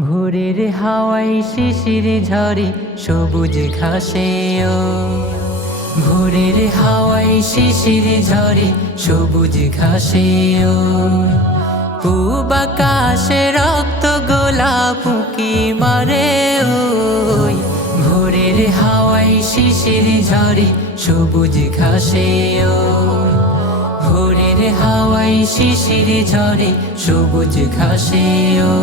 ভোরের হাওয়াই শিশির ঝরে সবুজ ঘাসে ও ভোরের হাওয়াই শিশির ঝরে সবুজ ঘাসে ও পূব আকাশে রক্ত গোলাপ উঁকি মারে ওই। ভোরের হাওয়াই শিশির ঝরে সবুজ ঘাসে ও ভোরের হাওয়াই শিশির ঝরে সবুজ ঘাসে ও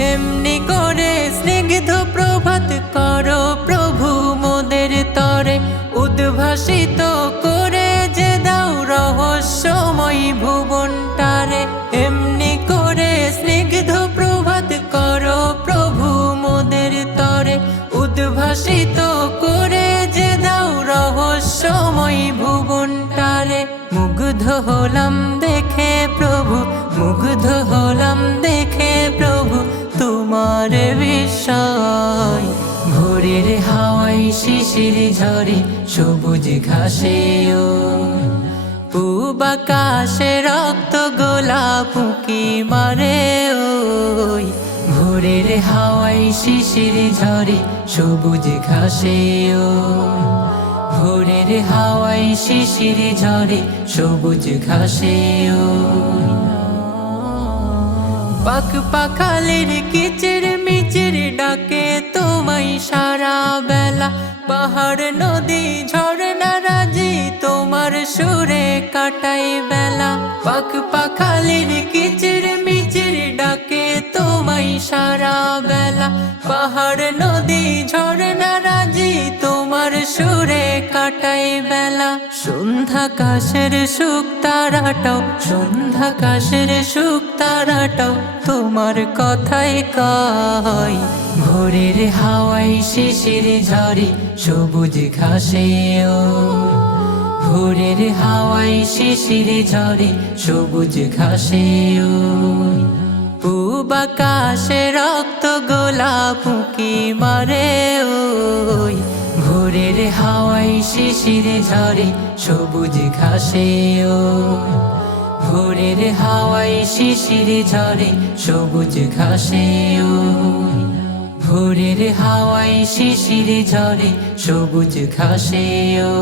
এমনি করে স্নিগ্ধ প্রভাত করো প্রভু মোদের তরে। উদ্ভাসিত করে যে দাও রহস্যময় ভুবনটারে। এমনি করে স্নিগ্ধ প্রভাত করো প্রভু মোদের তরে। উদ্ভাসিত করে যে দাও রহস্যময় ভুবনটারে। মুগ্ধ হলাম শিশির ঝরে, সবুজ ঘাসে পূব আকাশে রক্ত গোলাপ উঁকি মারে ওই। ভোরের হাওয়াই শিশির ঝরে, সবুজ ঘাসে ও। ভোরের হাওয়াই শিশির ঝরে, সবুজ ঘাসে ও। পাক পাখালের কিচির মিচির ডাকে তোমায় সারা বেলা। পাহাড়, নদী, ঝর্ণা রাজি তোমার সুরে কাটাই বেলা। পাক পাখালের কিচির মিচির ডাকে তোমায় সারা বেলা। পাহাড়, নদী, ঝর্ণা রাজি কাটাই বেলা। সন্ধ্যা কাশের সুখ তারাটাও, সন্ধ্যা কাশের সুখ তারাটাও। তোমার কথাই কয়, ভোরের হাওয়াই শিশির ঝরে সবুজ ঘাসে ভোরের হাওয়াই শিশির ঝরে সবুজ ঘাসে আকাশে রক্ত গোলাপ উঁকি মারে ওই ভোরের হাওয়াই শিশিরে ঝরে সবুজ ঘাসে ও ভোরের হাওয়াই শিশিরে ঝরে সবুজ ঘাসে ও ভোরের হাওয়াই শিশিরে ঝরে সবুজ ঘাসে ও